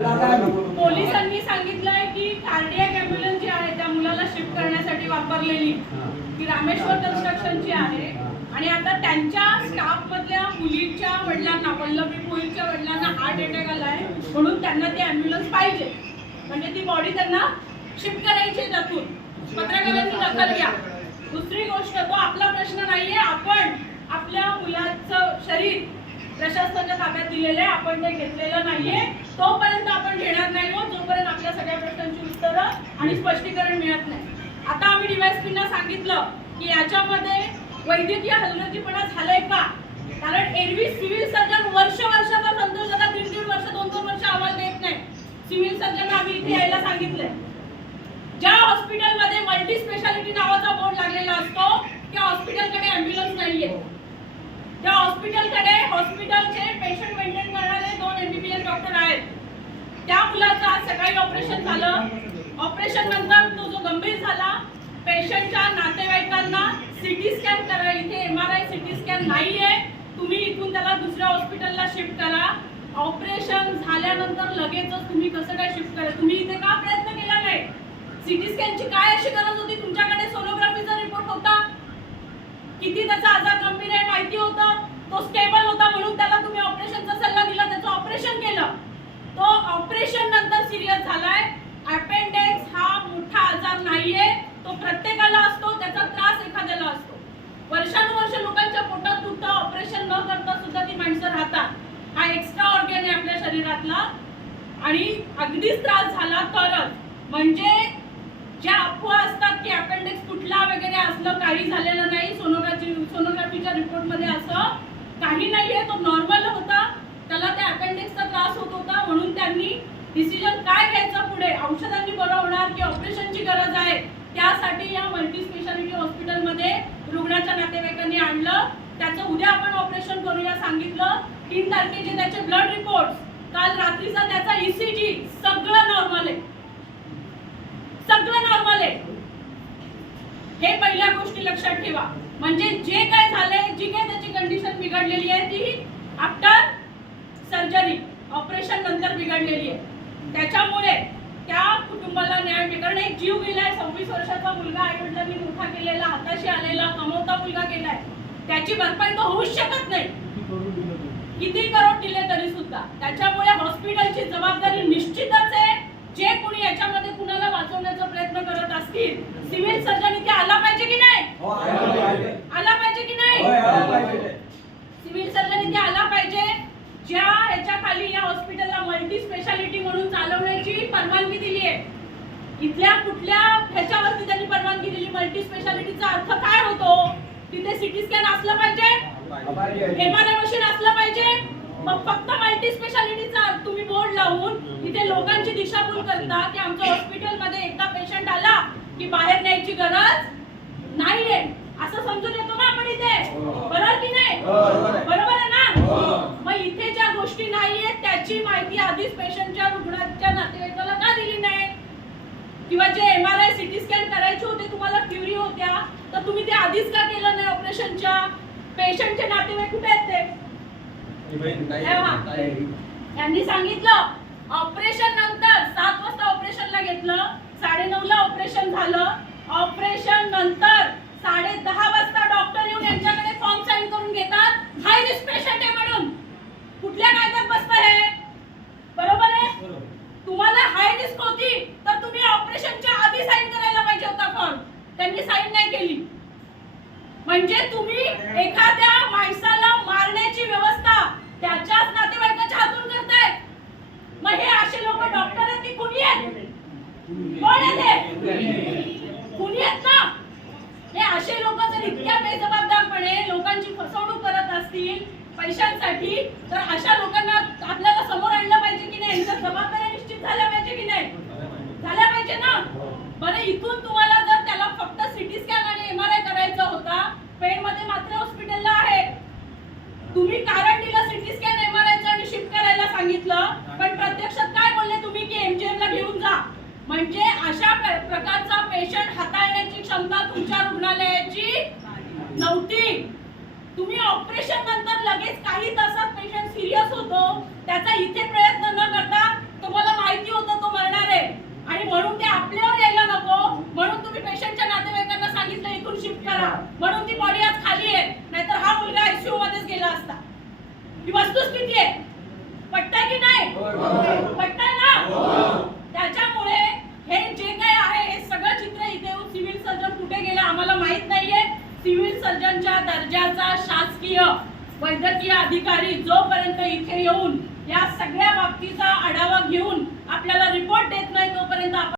पोलिसांनी सांगितलंय की कार्डियक ॲम्ब्युलन्स जी आहे त्या मुलाला शिफ्ट करण्यासाठी वापरलेली ती रामेश्वर कन्स्ट्रक्शनची आहे आणि आता त्यांच्या स्टाफ मधल्या मुलीच्या वडिलांना पल्लवी मोहितच्या वडिलांना हार्ट अटॅक आलाय म्हणून त्यांना ती ॲम्ब्युलन्स पाहिजे म्हणजे ती बॉडी त्यांना शिफ्ट करायची त्यातून पत्रकारांनी दखल घ्या। दुसरी गोष्ट तो आपला प्रश्न नाहीये, आपण आपल्या मुलाचं शरीर प्रशासनाच्या ताब्यात दिलेले आपण ते घेतलेलं नाहीये तोपर्यंत आपण घेणार नाही जोपर्यंत आपल्या सगळ्या प्रश्नांची उत्तरं आणि स्पष्टीकरण मिळत नाही। आता आम्ही डीवायएसपींना सांगितलं की याच्यामध्ये वैद्यकीय हलगर्जीपणा झालाय का, कारण एरवी सिव्हिल सर्जन वर्षभर संतोष दादा 3-3 वर्ष 2-2 वर्ष अहवाल देत नाही। सिव्हिल सर्जन आम्ही इथे यायला सांगितलंय। ज्या हॉस्पिटलमध्ये मल्टी स्पेशालिटी नावाचा बोर्ड लागलेला असतो त्या हॉस्पिटलकडे ॲम्ब्युलन्स नाहीये, त्या हॉस्पिटलकडे हॉस्पिटलचे पेशंट मेंटेन करणारे 2 MBBS डॉक्टर आहेत। त्या मुलाचं आज सकाळी ऑपरेशन झालं, ऑपरेशन नंतर तो जो गंभीर झाला पेशंटच्या नातेवाईकांना सिटी स्कॅन करा, इथे MRI सिटी स्कॅन नाहीये, तुम्ही इथून त्याला दुसऱ्या हॉस्पिटलला शिफ्ट करा। ऑपरेशन झाल्यानंतर लगेचच तुम्ही कसं काय शिफ्ट करा, तुम्ही इथे का प्रयत्न केला नाही? सिटी स्कॅनची काय अशी गरज होती? तुमच्याकडे सोनोग्राफीचा रिपोर्ट होता, किती त्याचा आजार गंभीर आहे माहिती होतं, तो स्टेबल होता म्हणून त्याला तुम्ही ऑपरेशनचा सल्ला दिला, त्याचं ऑपरेशन केलं, तो ऑपरेशन नंतर सिरियस झालाय। अपेंडिक्स हा मोठा आजार नाहीये, तो प्रत्येकाला असतो, त्याचा त्रास एखाद्याला असतो, वर्षानुवर्ष लोकांच्या पोटात दुखतं, ऑपरेशन न करता सुद्धा ती माणसं राहतात, हा एक्स्ट्रा ऑर्गन आहे आपल्या शरीरातला आणि अगदीच त्रास झाला तरच, म्हणजे ज्या अफवा असतात की अपेंडिक्स फुटला वगैरे असलं काही झालेलं नाही, सोनोग्राफीच्या रिपोर्टमध्ये असं काही नाहीये, तो नॉर्मल होता, त्याला त्या अपेंडिक्सचा त्रास होत होता म्हणून त्यांनी डिसिजन काय घ्यायचं पुढे, औषधांनी बरं होणार की ऑपरेशनची गरज आहे, त्यासाठी या मल्टी स्पेशालिटी हॉस्पिटलमध्ये रुग्णाच्या नातेवाईकांनी आणलं, त्याचं उद्या आपण ऑपरेशन करूया सांगितलं। 3 तारखेचे त्याचे ब्लड रिपोर्ट, काल रात्रीचा त्याचा ECG सगळं नॉर्मल आहे, सगळं नॉर्मल आहे। हे पहिल्या गोष्टी लक्षात ठेवा, म्हणजे जे काय झालंय, जी काय त्याची कंडिशन बिघडलेली आहे ती आफ्टर सर्जरी ऑपरेशन नंतर बिघडलेली आहे, त्याच्यामुळे त्या कुटुंबाला न्याय मिळेल। कारण एक जीव गेलाय, 26 वर्षाचा मुलगा आईवडिलांनी मोठा केलेला, हाताशी आलेला कमवता मुलगा गेलाय, त्याची भरपाई तो होऊच शकत नाही किती करोड दिले तरी सुद्धा, त्याच्यामुळे हॉस्पिटलची जबाबदारी निश्चितच आहे। जे कोणी याच्यामध्ये कुणाला वाचवण्याचा प्रयत्न करत असतील, सिव्हिल सर्जन इथे आला पाहिजे की नाही? आला पाहिजे की नाही? सिव्हिल सर्जन इथे आला पाहिजे, ज्या ह्याच्या खाली या हॉस्पिटलला मल्टी स्पेशालिटी म्हणून चालवण्याची परवानगी दिली आहे, इथल्या कुठल्या ह्याच्यावरती त्यांनी परवानगी दिली? मल्टी स्पेशालिटीचा अर्थ काय होतो? तिथे सिटी स्कॅन असलं पाहिजे, MRI मशीन असलं पाहिजे, मग फक्त मल्टी स्पेशालिटीचा तुम्ही बोर्ड लावून इथे लोकांची दिशाभूल करता की आमच्या हॉस्पिटलमध्ये एकदा पेशंट आला की बाहेर न्यायची गरज नाहीये असं समजून येतो ना आपण इथे, बरोबर की नाही? बरोबर आहे ना? मग इथे ज्या गोष्टी नाहीयेत त्याची माहिती आधीच पेशंटच्या रुग्णाच्या नातेवाईकाला का दिली नाही? किंवा जे MRI सिटी स्कॅन करायचे होते, तुम्हाला क्युरी होत्या, तर तुम्ही ते आधीच का केलं नाही? ऑपरेशनच्या पेशंटचे नातेवाईक कुठे आहेत ते? त्यांनी सांगितलं ऑपरेशन नंतर 7 वाजता ऑपरेशनला घेतलं, 9:30 ला ऑपरेशन झालं, ऑपरेशन नंतर 10:30 वाजता डॉक्टर येऊन यांच्याकडे फॉर्म साइन करून घेतात हाय रिस्क पेशंट आहे म्हणून। कुठल्या कायद्यात बसतं हे? बरोबर आहे? तुम्हाला हाय रिस्क होती तर तुम्ही ऑपरेशनच्या आधी साइन करायला पाहिजे होता फॉर्म, त्यांनी साइन नाही केली, म्हणजे तुम्ही एखाद्या माणसाला मारण्याची व्यवस्था त्याच्याच नातेवाईकाच्या हातून करताय। मग हे असे लोक डॉक्टर आहेत की खुनी आहेत? कोण आहेत हे? खुनी आहेत ना? हे असे लोक जर इतक्या बेजबाबदारपणे लोकांची फसवणूक करत असतील पैशांसाठी, तर अशा लोकांना आपल्याला समोर आणलं पाहिजे की नाही? यांच्या जबाबदाऱ्या निश्चित झाल्या पाहिजे की नाही? झाल्या पाहिजे ना? बरं, इथून तुम्हाला जर त्याला फक्त सिटी स्कॅन आणि MRI करायचा होता, पेणमध्ये मात्र हॉस्पिटलला आहे, तुम्ही कारण दिलं सिटी स्कॅन MRIचं आणि शिफ्ट करायला सांगितलं, पण प्रत्यक्षात काय बोलले तुम्ही की MGM ला घेऊन जा, म्हणजे अशा प्रकारचा पेशंट हाताळण्याची क्षमता तुमच्या रुग्णालयाची नव्हती। तुम्ही ऑपरेशन नंतर लगेच काही तासात पेशंट सिरियस होतो, त्याचा इथे प्रयत्न न करता तुम्हाला ही वस्तुस्थिती आहे. पटतंय की नाही? पटतंय ना? त्याच्यामुळे हे जे काही आहे हे सगळं चित्र इथे येऊन सिव्हिल सर्जन कुठे गेला आम्हाला माहित नाहीये. सिव्हिल सर्जनच्या दर्जाचा शासकीय वैद्यकीय अधिकारी जोपर्यंत इथे येऊन या सगळ्या बाबतीचा आढावा घेऊन आपल्याला रिपोर्ट देत नाही तोपर्यंत आपण